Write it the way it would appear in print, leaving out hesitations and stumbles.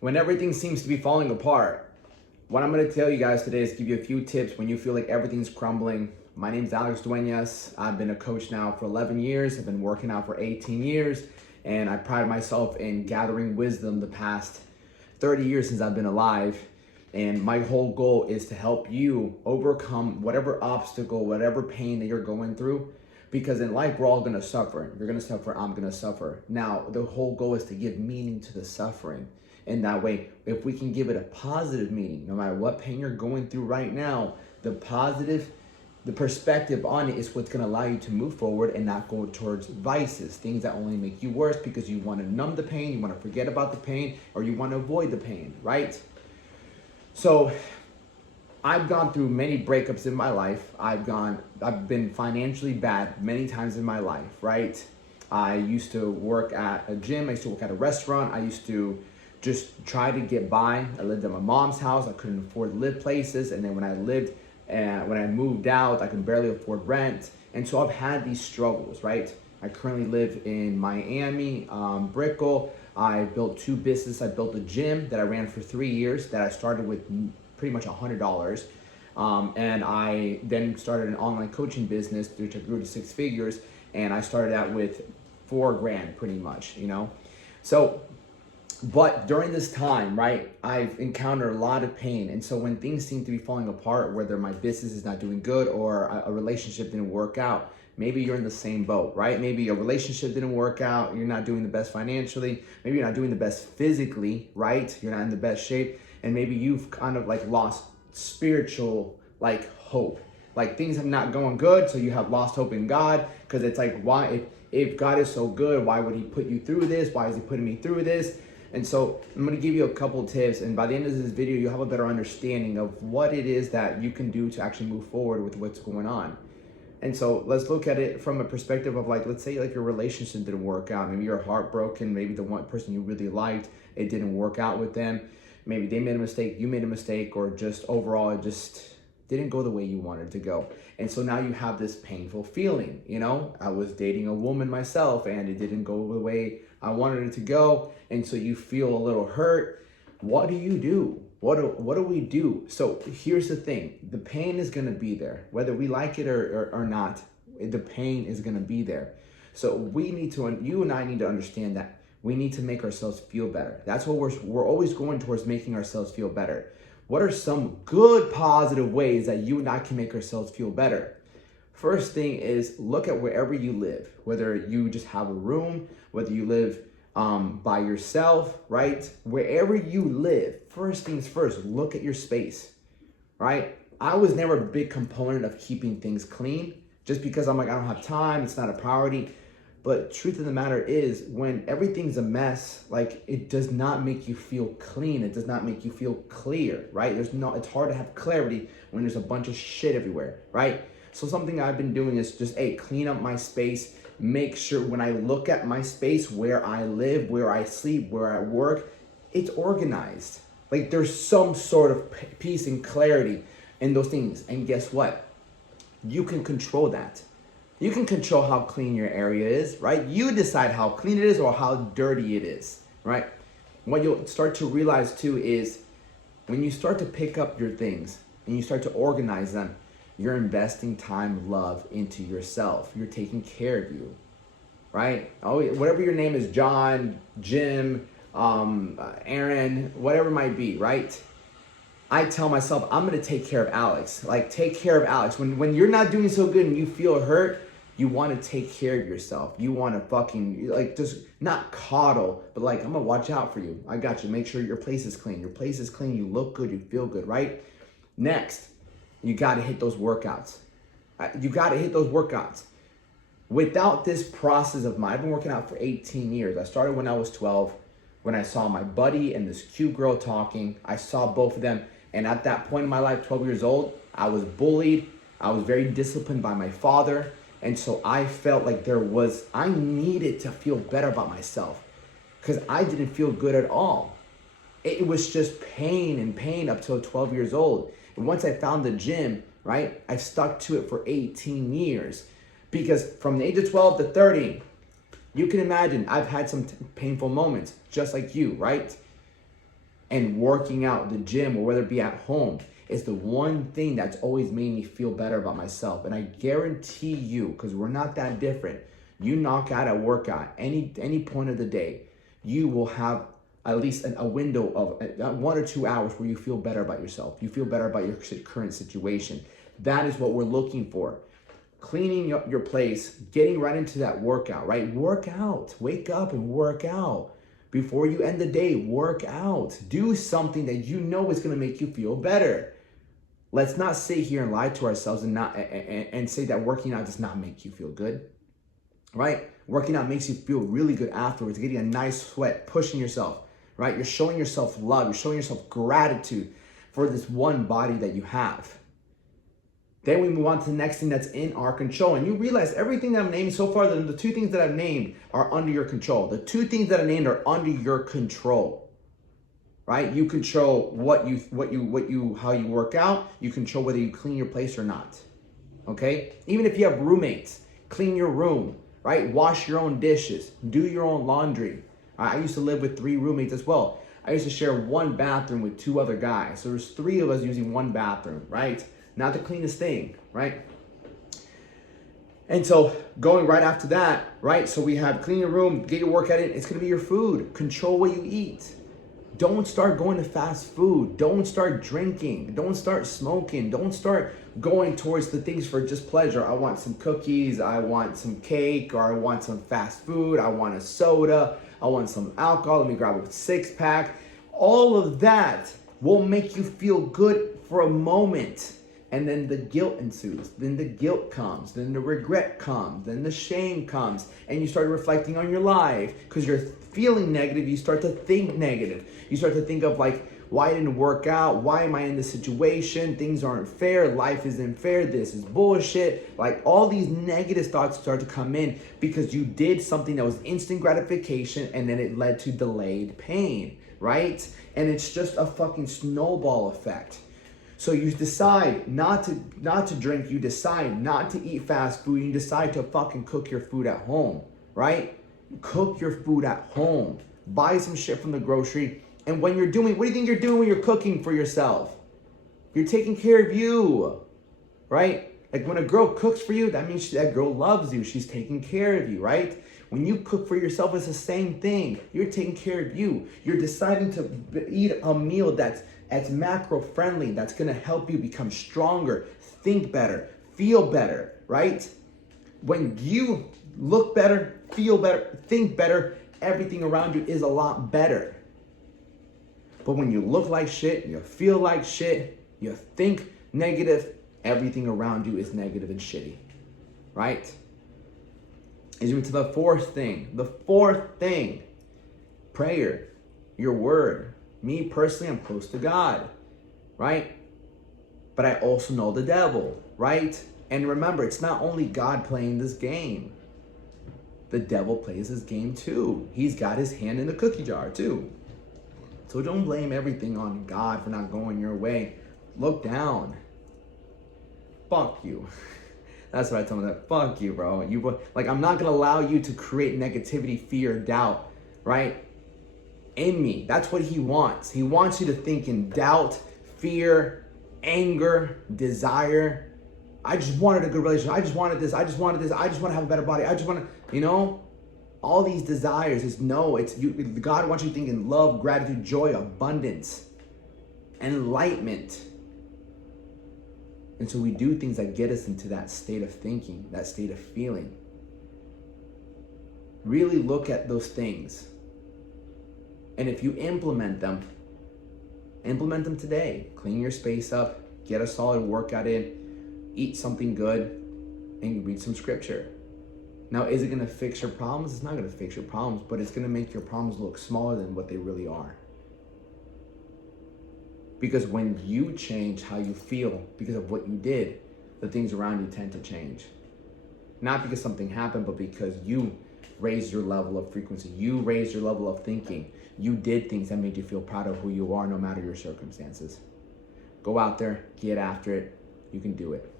When everything seems to be falling apart, what I'm going to tell you guys today is give you a few tips when you feel like everything's crumbling. My name is Alex Duenas. I've been a coach now for 11 years. I've been working out for 18 years, and I pride myself in gathering wisdom the past 30 years since I've been alive. And my whole goal is to help you overcome whatever obstacle, whatever pain that you're going through. Because in life, we're all gonna suffer. You're gonna suffer, I'm gonna suffer. Now, the whole goal is to give meaning to the suffering. And that way, if we can give it a positive meaning, no matter what pain you're going through right now, the perspective on it is what's gonna allow you to move forward and not go towards vices, things that only make you worse because you wanna numb the pain, you wanna forget about the pain, or you wanna avoid the pain, right? So, I've gone through many breakups in my life. I've been financially bad many times in my life, right? I used to work at a gym. I used to work at a restaurant. I used to just try to get by. I lived at my mom's house. I couldn't afford to live places. And then when I moved out, I could barely afford rent. And so I've had these struggles, right? I currently live in Miami, Brickell. I built two businesses. I built a gym that I ran for 3 years that I started with pretty much $100. And I then started an online coaching business, which I grew to 6 figures. And I started out with $4,000 pretty much, you know? So, but during this time, right, I've encountered a lot of pain. And so when things seem to be falling apart, whether my business is not doing good or a relationship didn't work out, maybe you're in the same boat, right? Maybe a relationship didn't work out. You're not doing the best financially. Maybe you're not doing the best physically, right? You're not in the best shape. And maybe you've kind of like lost spiritual like hope. Like things have not going good, so you have lost hope in God, because it's like, why, if God is so good, why would he put you through this? Why is he putting me through this? And so I'm going to give you a couple tips, and by the end of this video, you'll have a better understanding of what it is that you can do to actually move forward with what's going on. And so let's look at it from a perspective of like, let's say like your relationship didn't work out. Maybe you're heartbroken. Maybe the one person you really liked, it didn't work out with them. Maybe they made a mistake, you made a mistake, or just overall it just didn't go the way you wanted to go. And so now you have this painful feeling, you know? I was dating a woman myself and it didn't go the way I wanted it to go. And so you feel a little hurt. What do you do? What do we do? So here's the thing. The pain is gonna be there. Whether we like it or not, the pain is gonna be there. So you and I need to understand that we need to make ourselves feel better. That's what we're always going towards, making ourselves feel better. What are some good positive ways that you and I can make ourselves feel better? First thing is look at wherever you live, whether you just have a room, whether you live by yourself, right? Wherever you live, first things first, look at your space, right? I was never a big component of keeping things clean just because I'm like, I don't have time, it's not a priority. But truth of the matter is, when everything's a mess, like it does not make you feel clean. It does not make you feel clear, right? It's hard to have clarity when there's a bunch of shit everywhere, right? So something I've been doing is just, clean up my space. Make sure when I look at my space, where I live, where I sleep, where I work, it's organized. Like there's some sort of peace and clarity in those things. And guess what? You can control that. You can control how clean your area is, right? You decide how clean it is or how dirty it is, right? What you'll start to realize too is when you start to pick up your things and you start to organize them, you're investing time, love into yourself. You're taking care of you, right? Oh, whatever your name is, John, Jim, Aaron, whatever it might be, right? I tell myself, I'm gonna take care of Alex. Like, take care of Alex. When you're not doing so good and you feel hurt, you want to take care of yourself. You want to fucking, like, just not coddle, but like, I'm gonna watch out for you. I got you. Make sure your place is clean. Your place is clean. You look good. You feel good, right? Next, you got to hit those workouts. You got to hit those workouts. Without this process of mine, I've been working out for 18 years. I started when I was 12, when I saw my buddy and this cute girl talking. I saw both of them. And at that point in my life, 12 years old, I was bullied. I was very disciplined by my father. And so I felt like I needed to feel better about myself because I didn't feel good at all. It was just pain and pain up till 12 years old. And once I found the gym, right, I stuck to it for 18 years because from the age of 12 to 30, you can imagine I've had some painful moments just like you, right? And working out, the gym, or whether it be at home, is the one thing that's always made me feel better about myself. And I guarantee you, because we're not that different, you knock out a workout any point of the day, you will have at least a window of 1 or 2 hours where you feel better about yourself. You feel better about your current situation. That is what we're looking for. Cleaning up your place, getting right into that workout, right? Work out. Wake up and work out. Before you end the day, work out. Do something that you know is going to make you feel better. Let's not sit here and lie to ourselves and say that working out does not make you feel good, right? Working out makes you feel really good afterwards, getting a nice sweat, pushing yourself, right? You're showing yourself love. You're showing yourself gratitude for this one body that you have. Then we move on to the next thing that's in our control. And you realize everything that I'm naming so far, the 2 things that I've named are under your control. The 2 things that I named are under your control, right? You control how you work out. You control whether you clean your place or not, okay? Even if you have roommates, clean your room, right? Wash your own dishes, do your own laundry. I used to live with 3 roommates as well. I used to share 1 bathroom with 2 other guys. So there's 3 of us using 1 bathroom, right? Not the cleanest thing, right? And so going right after that, right? So we have clean your room, get your workout in. It's gonna be your food. Control what you eat. Don't start going to fast food. Don't start drinking. Don't start smoking. Don't start going towards the things for just pleasure. I want some cookies. I want some cake, or I want some fast food. I want a soda. I want some alcohol. Let me grab a 6-pack. All of that will make you feel good for a moment. And then the guilt ensues, then the guilt comes, then the regret comes, then the shame comes, and you start reflecting on your life. Because you're feeling negative, you start to think negative. You start to think of like, why didn't it work out? Why am I in this situation? Things aren't fair. Life isn't fair. This is bullshit. Like all these negative thoughts start to come in because you did something that was instant gratification and then it led to delayed pain, right? And it's just a fucking snowball effect. So you decide not to drink, you decide not to eat fast food, you decide to fucking cook your food at home, right? Cook your food at home. Buy some shit from the grocery. And when you're doing, what do you think you're doing when you're cooking for yourself? You're taking care of you, right? Like when a girl cooks for you, that means that girl loves you. She's taking care of you, right? When you cook for yourself, it's the same thing. You're taking care of you. You're deciding to eat a meal that's macro friendly, that's gonna help you become stronger, think better, feel better, right? When you look better, feel better, think better, everything around you is a lot better. But when you look like shit, you feel like shit, you think negative, everything around you is negative and shitty, right? Is into the 4th thing. The 4th thing, prayer, your word. Me personally, I'm close to God, right? But I also know the devil, right? And remember, it's not only God playing this game. The devil plays this game too. He's got his hand in the cookie jar too. So don't blame everything on God for not going your way. Look down. Fuck you. That's what I told him, that fuck you, bro. I'm not gonna allow you to create negativity, fear, doubt, right? In me. That's what he wants. He wants you to think in doubt, fear, anger, desire. I just wanted a good relationship. I just wanted this. I just wanted this. I just want to have a better body. I just want to, all these desires is no. It's you. God wants you to think in love, gratitude, joy, abundance, enlightenment. And so we do things that get us into that state of thinking, that state of feeling. Really look at those things. And if you implement them today. Clean your space up, get a solid workout in, eat something good, and read some scripture. Now, is it gonna fix your problems? It's not gonna fix your problems, but it's gonna make your problems look smaller than what they really are. Because when you change how you feel because of what you did, the things around you tend to change. Not because something happened, but because you raised your level of frequency. You raised your level of thinking. You did things that made you feel proud of who you are, no matter your circumstances. Go out there, get after it. You can do it.